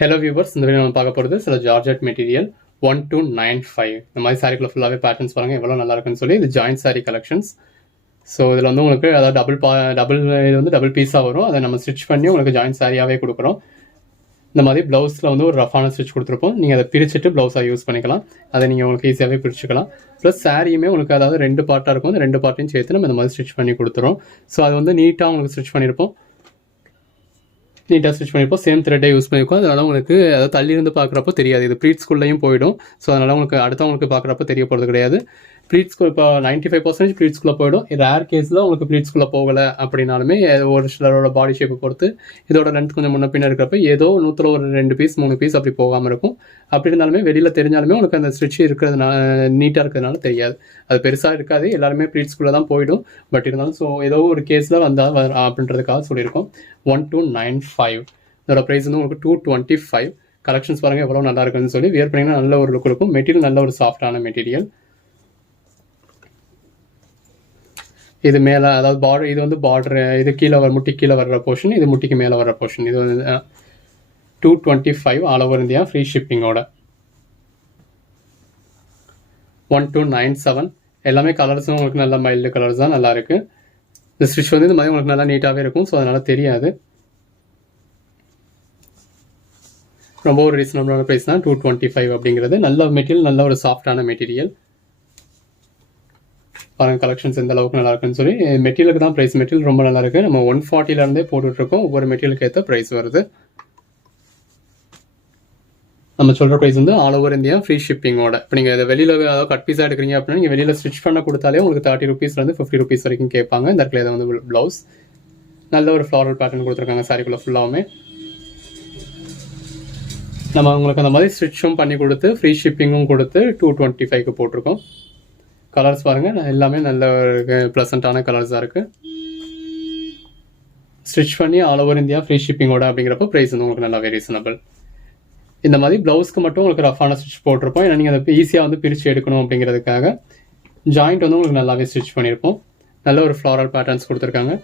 Hello viewers, இந்த video நம்ம பார்க்க போகிறது சில ஜார்ஜெட் மெட்டீரியல் 1295. இந்த மாதிரி சாரிக்குள்ள ஃபுல்லாகவே பேட்டர்ன்ஸ் பாருங்கள் எவ்வளோ நல்லா இருக்குன்னு சொல்லி. இது ஜாயின்ட் சாரி கலெக்ஷன்ஸ். ஸோ இதில் வந்து உங்களுக்கு அதாவது இது வந்து டபுள் பீஸாக வரும். அதை நம்ம ஸ்டிச் பண்ணி உங்களுக்கு ஜாயின்ட் சாரியாகவே கொடுக்குறோம். இந்த மாதிரி ப்ளவுஸில் வந்து ஒரு ரஃபான ஸ்டிச் கொடுத்துருப்போம். நீங்கள் அதை பிரிச்சுட்டு ப்ளவுஸாக யூஸ் பண்ணிக்கலாம். அதை நீங்கள் உங்களுக்கு ஈஸியாகவே பிரிச்சுக்கலாம். ப்ளஸ் சாரியுமே உங்களுக்கு அதாவது 2 பார்ட்டாக இருக்கும். அந்த 2 பார்ட்டையும் சேர்த்து நம்ம இந்த மாதிரி ஸ்டிச் பண்ணி கொடுத்துறோம். ஸோ அது வந்து நீட்டாக உங்களுக்கு ஸ்டிச் பண்ணியிருப்போம். நீட்டாக ஸ்டிச் பண்ணியிருப்போம். சேம் த்ரெட்டே யூஸ் பண்ணியிருக்கோம். அதனால் உங்களுக்கு அதாவது தள்ளியிருந்து பார்க்குறப்போ தெரியாது. இது ப்ளீட்ஸ்குள்ளேயும் போயிடும். ஸோ அதனால் உங்களுக்கு அடுத்தவங்களுக்கு பார்க்குறப்போ தெரிய போகிறது கிடையாது. ப்ளீட்ஸ்க்கு இப்போ 95% ப்ளீட்ஸ்குள்ளே போயிடும். ரேர் கேஸில் உங்களுக்கு ப்ளீட்ஸ்குள்ளே போகலை அப்படின்னாலுமே ஒரு சிலரோட பாடி ஷேப்பை பொறுத்து இதோட லென்த் கொஞ்சம் முன்ன பின்ன இருக்கிறப்ப ஏதோ 100ல் ஒரு 2 பீஸ் 3 பீஸ் அப்படி போகாமல் இருக்கும். அப்படி இருந்தாலுமே வெளியில் தெரிஞ்சாலுமே உங்களுக்கு அந்த ஸ்டிச் இருக்கிறதுனால நீட்டாக இருக்கிறதுனால தெரியாது. அது பெருசாக இருக்காது. எல்லாருமே ப்ளீட்ஸ்குள்ளே தான் போயிடும். பட் இருந்தாலும் ஸோ ஏதோ ஒரு கேஸில் வந்தால் அப்படின்றதுக்காக சொல்லியிருக்கோம். 1295 இதோட ப்ரைஸ் வந்து உங்களுக்கு 225. கலெக்ஷன்ஸ் பாருங்கள் எவ்வளோ நல்லா இருக்குன்னு சொல்லி. வியர் பண்ணிங்கன்னா நல்ல ஒரு லுக் இருக்கும். மெட்டீரியல் நல்ல ஒரு சாஃப்டான மெட்டீரியல். இது மேலே அதாவது பார்டர், இது வந்து பார்டர், இது கீழே முட்டி கீழே வர்ற போர்ஷன், இது முட்டிக்கு மேலே வர்ற போர்ஷன். இது வந்து 225 ஆல் ஓவர் இந்தியா ஃப்ரீ ஷிப்பிங்கோட. 1297 எல்லாமே கலர்ஸும் உங்களுக்கு நல்ல மைல்டு கலர்ஸ் தான் நல்லா இருக்குது. இந்த ஸ்டிச் வந்து இந்த மாதிரி உங்களுக்கு நல்லா நீட்டாகவே இருக்கும். ஸோ அதனால் தெரியாது. ரொம்ப ஒரு ரீசனபிளான ப்ரைஸ் தான் 225 அப்படிங்கிறது. நல்ல மெட்டீரியல், நல்ல ஒரு சாஃப்டான மெட்டீரியல். பாருங்கள் கலெக்ஷன்ஸ் எந்த அளவுக்கு நல்லா இருக்குன்னு சொல்லி. மெட்டீரியலுக்கு தான் ப்ரைஸ். மெட்டீரியல் ரொம்ப நல்லா இருக்குது. நம்ம 140லேருந்தே போட்டுட்ருக்கோம். ஒவ்வொரு மெட்டீரியலுக்கு ஏற்ற ப்ரைஸ் வருது. நம்ம சொல்கிற ப்ரைஸ் வந்து ஆல் ஓவர் இந்தியா ஃப்ரீ ஷிப்பிங்கோட. இப்போ நீங்கள் இதை வெளியில் அதாவது கட் பீஸாக எடுக்கிறீங்க அப்படின்னா நீங்கள் வெளியில் ஸ்டிச் பண்ண கொடுத்தாலே உங்களுக்கு 30 ரூபீஸ்லேருந்து 50 ரூபீஸ் வரைக்கும் கேட்பாங்க. இந்த இடத்துல இதை வந்து ப்ளவுஸ் நல்ல ஒரு ஃப்ளாரல் பேட்டர்ன் கொடுத்துருக்காங்க சாரிக்குள்ளே ஃபுல்லாகவுமே. நம்ம உங்களுக்கு அந்த மாதிரி ஸ்டிச்சும் பண்ணி கொடுத்து ஃப்ரீ ஷிப்பிங்கும் கொடுத்து 225க்கு போட்டிருக்கோம். கலர்ஸ் பாருங்கள் எல்லாமே நல்ல ஒரு ப்ளசண்ட்டான கலர்ஸாக இருக்குது. ஸ்டிச் பண்ணி ஆல் ஓவர் இந்தியா ஃப்ரீ ஷிப்பிங்கோட அப்படிங்கிறப்ப ப்ரைஸ் வந்து உங்களுக்கு நல்லாவே ரீசனபிள். இந்த மாதிரி ப்ளவுஸ்க்கு மட்டும் உங்களுக்கு ரஃபான ஸ்டிச் போட்டிருப்போம். ஏன்னா நீங்கள் அதை ஈஸியாக வந்து பிரித்து எடுக்கணும் அப்படிங்கிறதுக்காக. ஜாயிண்ட் வந்து உங்களுக்கு நல்லாவே ஸ்டிச் பண்ணியிருப்போம். நல்ல ஒரு ஃப்ளாரல் பேட்டர்ன்ஸ் கொடுத்துருக்காங்க.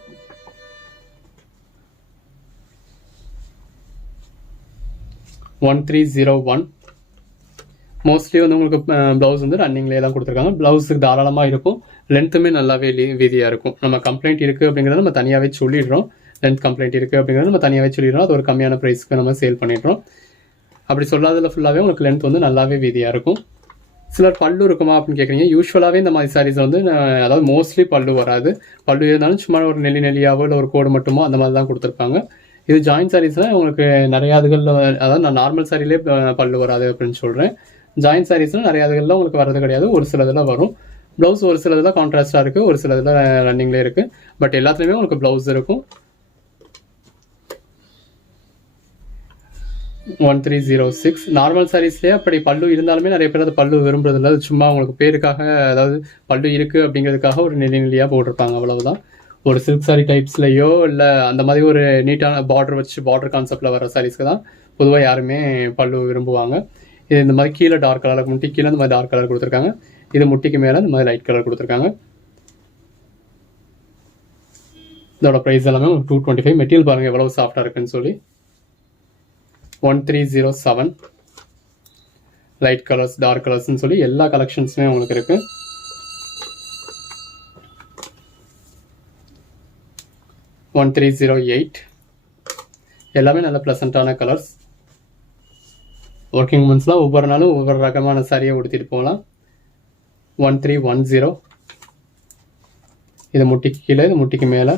$1301 மோஸ்ட்லி வந்து உங்களுக்கு ப்ளவுஸ் வந்து ரன்னிங்லேயே தான் கொடுத்துருக்காங்க. ப்ளவுஸுக்கு தாராளமாக இருக்கும். லென்த்துமே நல்லாவே வீதியாக இருக்கும். நம்ம கம்ப்ளைண்ட் இருக்குது அப்படிங்கிறத நம்ம தனியாகவே சொல்லிடுறோம். லென்த் கம்ப்ளைண்ட் இருக்குது அப்படிங்கிறத நம்ம தனியாகவே சொல்லிடுறோம். அது ஒரு கம்மியான ப்ரைஸ்க்கு நம்ம சேல் பண்ணிடுறோம். அப்படி சொல்லாததில் ஃபுல்லாகவே உங்களுக்கு லென்த் வந்து நல்லாவே வீதியாக இருக்கும். சிலர் பல்லு இருக்குமா அப்படின்னு கேட்குறீங்க. யூஸ்வலாகவே இந்த மாதிரி சாரீஸ் வந்து அதாவது மோஸ்ட்லி பல்லு வராது. பல்லு இருந்தாலும் சும்மா ஒரு நெல்லியாவோ இல்லை ஒரு கோடு மட்டுமோ அந்த மாதிரி தான் கொடுத்துருப்பாங்க. இது ஜாயின்ட் சாரீஸ்லாம் உங்களுக்கு நிறையா இதுகளில் அதாவது நான் நார்மல் சாரிலே பல்லு வராது அப்படின்னு சொல்கிறேன். ஜாயின்ட் சாரீஸ்லாம் நிறையா இதுகளில் உங்களுக்கு வரது கிடையாது. ஒரு சில இதில் வரும். ப்ளவுஸ் ஒரு சில இதில் கான்ட்ராஸ்டாக இருக்குது, ஒரு சில இதில் ரன்னிங்லேயே இருக்குது. பட் எல்லாத்துலேயுமே உங்களுக்கு ப்ளவுஸ் இருக்கும். 1306 நார்மல் சாரீஸ்லேயே அப்படி பல்லு இருந்தாலுமே நிறைய பேர் அது பல்லு விரும்புறதில்ல. அது சும்மா உங்களுக்கு பேருக்காக அதாவது பல்லு இருக்குது அப்படிங்கிறதுக்காக ஒரு நெல்லியாக போட்டிருப்பாங்க, அவ்வளவுதான். ஒரு சில்க் சாரீ டைப்ஸ்லையோ இல்லை அந்த மாதிரி ஒரு நீட்டான பார்டர் வச்சு பார்டர் கான்செப்டில் வர சாரீஸ்க்கு தான் பொதுவாக யாருமே பல்லு விரும்புவாங்க. இது இந்த மாதிரி கீழே டார்க் கலர், முட்டி கீழே இந்த மாதிரி டார்க் கலர் கொடுத்துருக்காங்க. இது முட்டிக்கு மேலே இந்த மாதிரி லைட் கலர் கொடுத்துருக்காங்க. இதோட ப்ரைஸ் எல்லாமே 225. மெட்டீரியல் பாருங்கள் எவ்வளோ சாஃப்டாக இருக்குன்னு சொல்லி. 1307 லைட் கலர்ஸ், டார்க் கலர்ஸ்ன்னு சொல்லி எல்லா கலெக்ஷன்ஸுமே உங்களுக்கு இருக்குது. 1308 எல்லாமே நல்ல ப்ளசண்ட்டான கலர்ஸ். ஒர்க்கிங் உமன்ஸ்லாம் ஒவ்வொரு நாளும் ஒவ்வொரு ரகமான சாரியை உடுத்திட்டு போகலாம். 1310 இது முட்டிக்கு கீழே, இது முட்டிக்கு மேலே.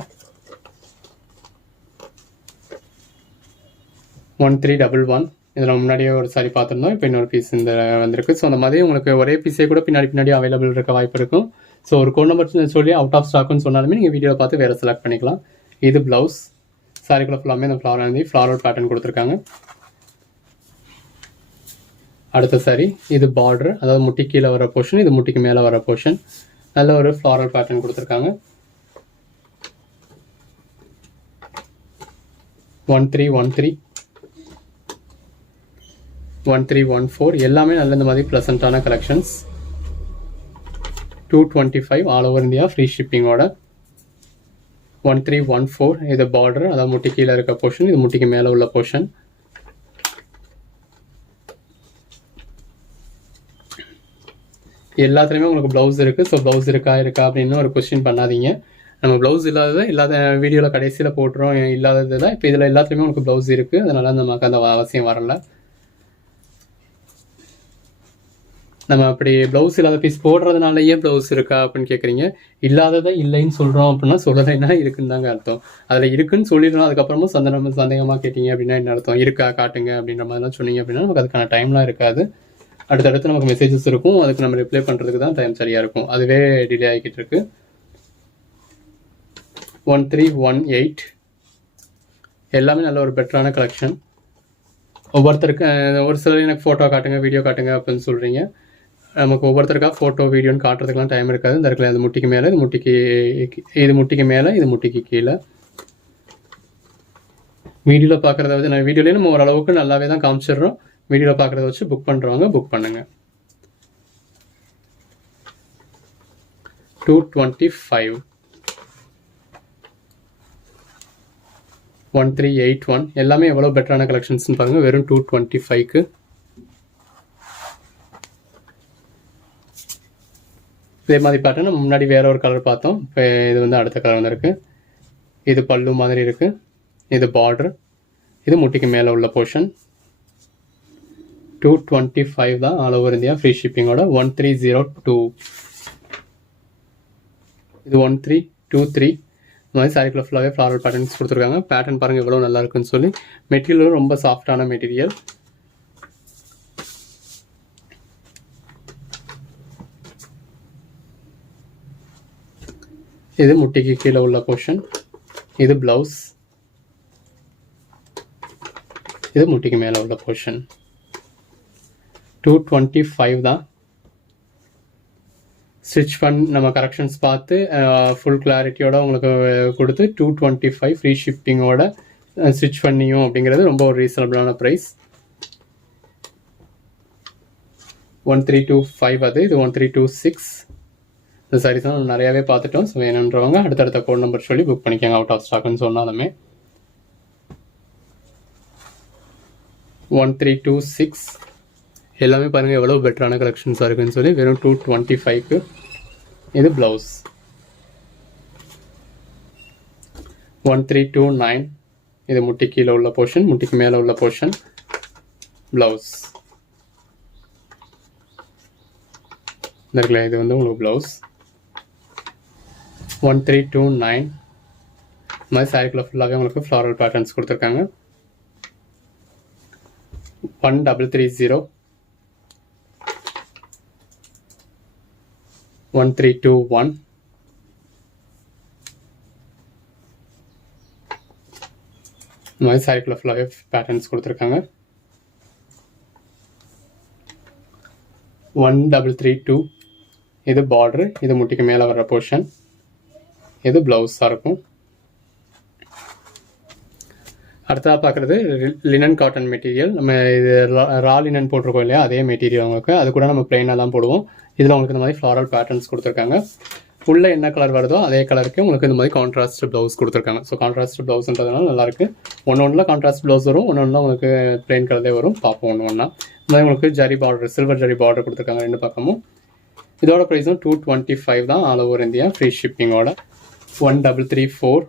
1311 இதில் முன்னாடியே ஒரு சாரி பார்த்துருந்தோம். இப்போ இன்னொரு பீஸ் இந்த வந்திருக்கு. ஸோ அந்த மாதிரி உங்களுக்கு ஒரே பீஸே கூட பின்னாடி அவைலபிள் இருக்க வாய்ப்பு இருக்கும். ஸோ ஒரு கோட் நம்பர் சொல்லி அவுட் ஆஃப் ஸ்டாக்குன்னு சொன்னாலுமே நீங்கள் வீடியோவை பார்த்து வேறு செலக்ட் பண்ணிக்கலாம். இது ப்ளவுஸ். சாரிக்குள்ள ஃபுல்லாமே இந்த ஃப்ளாரல் பேட்டர்ன் கொடுத்துருக்காங்க. அடுத்த சாரி இது பார்டர், அதாவது முட்டி கீழே வர போர்ஷன், இது முட்டிக்கு மேலே வர போர்ஷன். நல்ல ஒரு ஃப்ளாரல் பேட்டர்ன் கொடுத்துருக்காங்க. 1313 1314 எல்லாமே நல்ல இந்த மாதிரி ப்ளசண்ட்டான collections. 225 all over India free ஷிப்பிங்கோட. 1314 இது பார்டர், அதாவது முட்டி கீழே இருக்க போர்ஷன், இது முட்டிக்கு மேலே உள்ள போர்ஷன். எல்லாத்துலேயுமே உங்களுக்கு ப்ளவுஸ் இருக்குது. ஸோ ப்ளவுஸ் இருக்கா அப்படின்னு ஒரு கொஸ்டின் பண்ணாதீங்க. நம்ம ப்ளவுஸ் இல்லாத வீடியோவில் கடைசியில் போட்டுறோம் இல்லாதது தான். இப்போ இதில் எல்லாத்துலேயுமே உங்களுக்கு ப்ளவுஸ் இருக்குது. அதனால் நமக்கு அந்த அவசியம் வரல. நம்ம அப்படி ப்ளவுஸ் இல்லாத பீஸ் போடுறதுனாலயே ப்ளவுஸ் இருக்கா அப்படின்னு கேட்குறீங்க. இல்லாததை இல்லைன்னு சொல்கிறோம் அப்படின்னா சொல்லலைன்னா இருக்குன்னு தாங்க அர்த்தம். அதில் இருக்குன்னு சொல்லிடணும். அதுக்கப்புறமும் சந்தேகமாக கேட்டீங்க அப்படின்னா என்ன அர்த்தம்? இருக்கா காட்டுங்க அப்படின்ற மாதிரிலாம் சொன்னீங்க அப்படின்னா நமக்கு அதுக்கான டைம்லாம் இருக்காது. அடுத்தடுத்து நமக்கு மெசேஜஸ் இருக்கும். அதுக்கு நம்ம ரிப்ளை பண்ணுறதுக்கு தான் டைம் சரியாக இருக்கும். அதுவே டிலே ஆகிக்கிட்டு இருக்கு. 1318 எல்லாமே நல்ல ஒரு பெட்டரான கலெக்ஷன். ஒவ்வொருத்தருக்கு ஒரு சிலர் எனக்கு ஃபோட்டோ காட்டுங்க வீடியோ காட்டுங்க அப்படின்னு சொல்கிறீங்க. நமக்கு ஒவ்வொருத்தருக்கா ஃபோட்டோ வீடியோன்னு காட்டுறதுக்குலாம் டைம் இருக்காது. இந்த இடத்துல இது முட்டிக்கு மேலே, இது முட்டிக்கு மேலே, இது முட்டிக்கு கீழே. வீடியோவில் பார்க்குறத வச்சு நான் வீடியோலேயே நம்ம ஓரளவுக்கு நல்லாவே தான் காமிச்சிடுறோம். வீடியோவில் பார்க்குறத வச்சு புக் பண்ணுறவங்க புக் பண்ணுங்க. 225 1381 எல்லாமே எவ்வளோ பெட்டரான கலெக்ஷன்ஸ்னு பாருங்கள். வெறும் 225க்கு இதே மாதிரி பேட்டர்ன் நம்ம முன்னாடி வேற ஒரு கலர் பார்த்தோம். இப்போ இது வந்து அடுத்த கலர் வந்துருக்கு. இது பல்லு மாதிரி இருக்குது. இது பார்டர். இது முட்டிக்கு மேலே உள்ள போர்ஷன். 225 தான் ஆல் ஓவர் இந்தியா ஃப்ரீ ஷிப்பிங்கோட. 1302 இது 1323 இந்த மாதிரி சாரிக்குள்ள ஃபுல்லாகவே ஃப்ளாரல் பேட்டர்ன்ஸ் கொடுத்துருக்காங்க. பேட்டர்ன் பாருங்கள் எவ்வளோ நல்லா இருக்குன்னு சொல்லி. மெட்டீரியலும் ரொம்ப சாஃப்டான மெட்டீரியல். இது முட்டிக்கு கீழே உள்ள போர்ஷன். இது பிளவுஸ். இது முட்டிக்கு மேலே உள்ள போர்ஷன். 225 தான். ஸ்டிச் நம்ம கரெக்ஷன்ஸ் பார்த்து ஃபுல் கிளாரிட்டியோட உங்களுக்கு கொடுத்து 225 ஃப்ரீ ஷிப்பிங்கோட ஸ்டிச் பண்ணியும் அப்படிங்கிறது ரொம்ப ஒரு ரீசனபிளான ப்ரைஸ். 1325 அது. இது 1326. இந்த சாரீஸ் நம்ம நிறையாவே பார்த்துட்டோம். ஸோ வேணுன்றவங்க அடுத்தடுத்த கோட் நம்பர் சொல்லி புக் பண்ணிக்கோங்க. அவுட் ஆஃப் ஸ்டாக்னு சொன்னாலுமே. 1326 எல்லாமே பாருங்கள் எவ்வளோ பெட்டரான கலெக்ஷன்ஸாக இருக்குன்னு சொல்லி. வெறும் 225க்கு. இது ப்ளவுஸ். 1329 இது முட்டி கீழே உள்ள போர்ஷன், முட்டிக்கு மேலே உள்ள போர்ஷன். ப்ளவுஸ் இருக்குல்ல, இது வந்து உங்களுக்கு ப்ளவுஸ். 1329 இந்த மாதிரி சாரிக்குள்ள ஃபுல்லாகவே உங்களுக்கு ஃப்ளாரல் பேட்டர்ன்ஸ் கொடுத்துருக்காங்க. 1330 1321 இந்த மாதிரி சாரிக்குள்ள ஃபுல்லாகவே பேட்டர்ன்ஸ் கொடுத்துருக்காங்க. 1332 இது பார்டரு, இது முட்டிக்கு மேலே வர்ற போர்ஷன். இது ப்ளவுஸாக இருக்கும். அடுத்ததாக பார்க்குறது லினன் காட்டன் மெட்டீரியல். நம்ம இது ரா லினன் போட்டிருக்கோம் இல்லையா, அதே மெட்டீரியல் உங்களுக்கு. அது கூட நம்ம பிளைனாக தான் போடுவோம். இதில் உங்களுக்கு இந்த மாதிரி ஃப்ளாரல் பேட்டர்ன்ஸ் கொடுத்துருக்காங்க. ஃபுல்லாக என்ன கலர் வருதோ அதே கலருக்கு உங்களுக்கு இந்த மாதிரி கான்ட்ராஸ்ட் ப்ளவுஸ் கொடுத்துருக்காங்க. ஸோ கான்ட்ராஸ்ட் ப்ளவுஸ்ன்றதுனால நல்லாயிருக்கு. ஒன்றில் கான்ட்ராஸ்ட் ப்ளவுஸ் வரும், ஒன்றில் உங்களுக்கு பிளைன் கலரே வரும். பார்ப்போம் ஒன்று ஒன்றா. இந்த மாதிரி உங்களுக்கு zari border, silver zari border கொடுத்துருக்காங்க ரெண்டு பக்கமும். இதோட ப்ரைஸும் 225 தான் ஆல் ஓவர் இந்தியா ஃப்ரீ ஷிப்பிங்கோட. 1334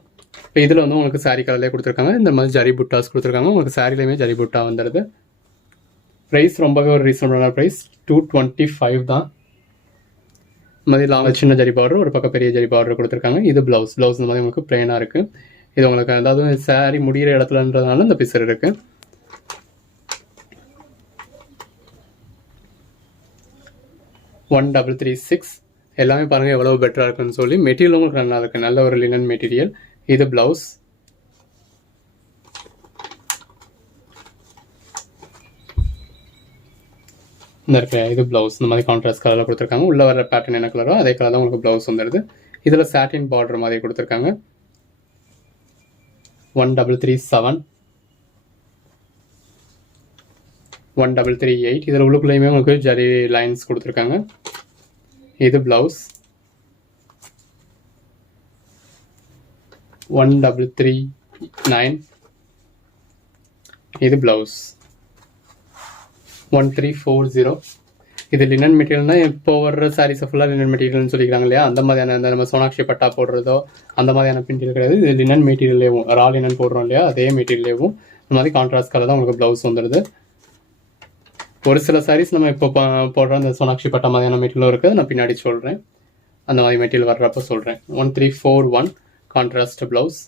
இப்போ இதில் வந்து உங்களுக்கு சாரீ கலர்லேயே கொடுத்துருக்காங்க. இந்த மாதிரி ஜரி புட்டாஸ் கொடுத்துருக்காங்க. உங்களுக்கு சாரிலையுமே ஜரி புட்டா வந்துடுது. ப்ரைஸ் ரொம்பவே ஒரு ரீசனபிளான ப்ரைஸ். 225 தான். இந்த மாதிரி லாங் சின்ன ஜரி பார்டர், ஒரு பக்கம் பெரிய ஜரி பார்டர் கொடுத்துருக்காங்க. இது ப்ளவுஸ். ப்ளவுஸ் இந்த மாதிரி உங்களுக்கு பிளைனாக இருக்குது. இது உங்களுக்கு அதாவது சாரீ முடிகிற இடத்துலன்றதுனால இந்த பிசர் இருக்குது. $1336 எல்லாமே பாருங்கள் எவ்வளோ பெட்டராக இருக்குன்னு சொல்லி. மெட்டீரியல் உங்களுக்கு நல்லா இருக்குது, நல்ல ஒரு லினன் மெட்டீரியல். இது ப்ளவுஸ். இந்த இருக்கு, இது ப்ளவுஸ். இந்த மாதிரி கான்ட்ராஸ்ட் கலரில் கொடுத்துருக்காங்க. உள்ளே வர பேட்டர்ன் என்ன கலரோ அதே கலர் தான் உங்களுக்கு ப்ளவுஸ் வந்துடுது. இதில் சாட்டின் பார்டர் மாதிரி கொடுத்துருக்காங்க. 1337 1338 இதில் உள்ளுக்குள்ளேயுமே உங்களுக்கு ஜரி லைன்ஸ் கொடுத்துருக்காங்க. இது ப்ளவுஸ். 1339 இது ப்ளவுஸ். 1340 இது லினன் மெட்டீரியல்னா இப்போ வர்ற சாரீஸை ஃபுல்லாக லினன் மெட்டீரியல்னு சொல்லிக்கிறாங்க இல்லையா, அந்த மாதிரியான அந்த நம்ம சோனாக்ஷி பட்டா போடுறதோ அந்த மாதிரியான மெட்டீரியல் கிடையாது. இது லினன் மெட்டீரியல்லேயும் ரா லினன் போடுறோம் இல்லையா, அதே மெட்டீரியல்லேயும் இந்த மாதிரி கான்ட்ராஸ்ட் கலர் தான் உங்களுக்கு ப்ளவுஸ் வந்துடுது. ஒரு சில சாரீஸ் நம்ம இப்போ போடுற அந்த சோனாக்ஷி பட்டா மாதிரியான மெட்டீரியலும் இருக்குது, நான் பின்னாடி சொல்கிறேன். அந்த மாதிரி மெட்டீரியல் வர்றப்போ சொல்கிறேன். 1341 கான்ட்ராஸ்ட் ப்ளவுஸ்,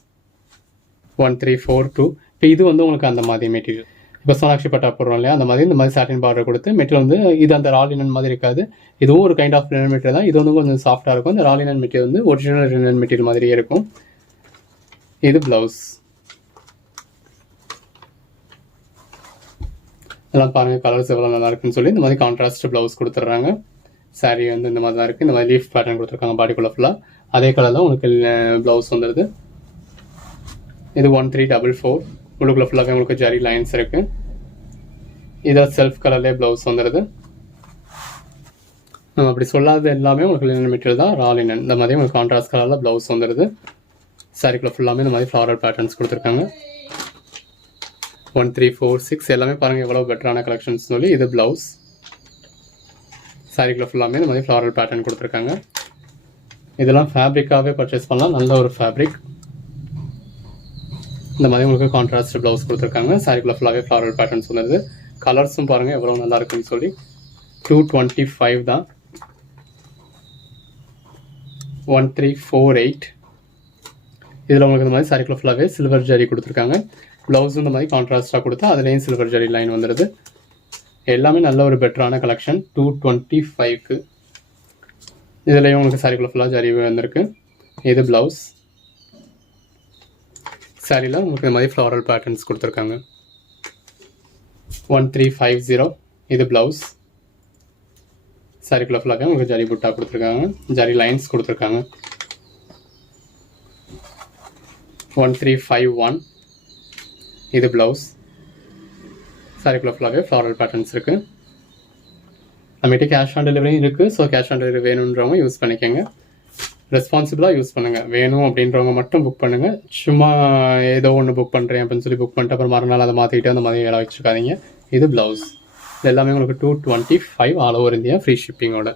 1342. இப்போ இது வந்து உங்களுக்கு அந்த மாதிரி மெட்டீரியல். இப்போ சோனாக்ஷி பட்டா போடுறோம் இல்லையா, அந்த மாதிரி இந்த மாதிரி சாட்டின் பார்டர் கொடுத்து மெட்டீரியல் வந்து இது அந்த ரா லினன் மாதிரி இருக்காது. இதுவும் ஒரு கைண்ட் ஆஃப் லினன் மெட்டீரியல் தான். இது வந்து கொஞ்சம் சாஃப்டாக இருக்கும். இந்த ரா லினன் மெட்டீரியல் வந்து ஒரிஜினல் லினன் மெட்டீரியல் மாதிரியே இருக்கும். இது ப்ளவுஸ். இதெல்லாம் பாருங்கள் கலர்ஸ் எவ்வளோ நல்லா இருக்குன்னு சொல்லி இந்த மாதிரி கான்ட்ராஸ்ட் ப்ளவுஸ் கொடுத்துட்றாங்க. சாரீ வந்து இந்த மாதிரி தான் இருக்குது. இந்த மாதிரி லீஃப் பேட்டர்ன் கொடுத்துருக்காங்க பாடிக்குள்ளே ஃபுல்லாக. அதே கலர் தான் உங்களுக்கு ப்ளவுஸ் வந்துடுது. இது 1344. உள்ளுக்குள்ளே ஃபுல்லாகவே உங்களுக்கு ஜரி லைன்ஸ் இருக்குது. இதில் செல்ஃப் கலர்லேயே ப்ளவுஸ் வந்துடுது. நம்ம அப்படி சொல்லாதது எல்லாமே உங்களுக்கு லினன் மெட்டீரியல் தான், ரா லினன். இந்த மாதிரி உங்களுக்கு கான்ட்ராஸ்ட் கலரில் ப்ளவுஸ் வந்துடுது. சாரிக்குள்ளே ஃபுல்லாமே இந்த மாதிரி ஃப்ளாரல் பேட்டர்ன்ஸ் கொடுத்துருக்காங்க. 1346 எல்லாமே பாருங்கள் எவ்வளோ பெட்டரான கலெக்ஷன்ஸ் சொல்லி. இது ப்ளவுஸ். சாரிக்குள்ளே ஃபுல்லாமே இந்த மாதிரி ஃப்ளாரல் பேட்டர்ன் கொடுத்துருக்காங்க. இதெல்லாம் ஃபேப்ரிக்காகவே பர்ச்சேஸ் பண்ணலாம், நல்ல ஒரு ஃபேப்ரிக். இந்த மாதிரி உங்களுக்கு கான்ட்ராஸ்ட் ப்ளவுஸ் கொடுத்துருக்காங்க. சாரிக்குள்ளே ஃபுல்லாகவே ஃப்ளாரல் பேட்டர்ன்ஸ் வந்துடுது. கலர்ஸும் பாருங்கள் எவ்வளோ நல்லா இருக்குன்னு சொல்லி. 225 தான். 1348. இதில் உங்களுக்கு இந்த மாதிரி சாரிக்குள்ளே ஃபுல்லாகவே சில்வர் ஜரி கொடுத்துருக்காங்க. ப்ளவுஸும் இந்த மாதிரி கான்ட்ராஸ்ட்டாக கொடுத்தா அதுலேயும் சில்வர் ஜரி லைன் வந்துடுது. எல்லாமே நல்ல ஒரு பெட்டரான கலெக்ஷன். 225க்கு இதுலேயும் உங்களுக்கு சாரிக்குள்ளே ஃபுல்லாக ஜரி வந்திருக்கு. இது ப்ளவுஸ். சாரியில் உங்களுக்கு இந்த மாதிரி ஃப்ளாரல் பேட்டர்ன்ஸ் கொடுத்துருக்காங்க. 1350. இது ப்ளவுஸ். சாரிக்குள்ளே ஃபுல்லாகவே உங்களுக்கு ஜரி புட்டா கொடுத்துருக்காங்க, ஜரி லைன்ஸ் கொடுத்துருக்காங்க. 1351. இது ப்ளவுஸ். சாரிக்குள்ளே ஃபுல்லாகவே ஃப்ளாரல் பேட்டர்ன்ஸ் இருக்குது. நம்மகிட்ட கேஷ் ஆன் டெலிவரியும் இருக்குது. ஸோ கேஷ் ஆன் டெலிவரி வேணுன்றவங்க யூஸ் பண்ணிக்கோங்க. ரெஸ்பான்சிபிளாக யூஸ் பண்ணுங்கள். வேணும் அப்படின்றவங்க மட்டும் புக் பண்ணுங்கள். சும்மா ஏதோ ஒன்று புக் பண்ணுறேன் அப்படின்னு சொல்லி புக் பண்ணிட்டு அப்புறம் மறுநாள் அதை மாற்றிக்கிட்டு அந்த மாதிரி வேலை வச்சுருக்காதீங்க. இது ப்ளவுஸ். இது எல்லாமே உங்களுக்கு 225 ஆல் ஓவர் இந்தியா ஃப்ரீ ஷிப்பிங்கோட.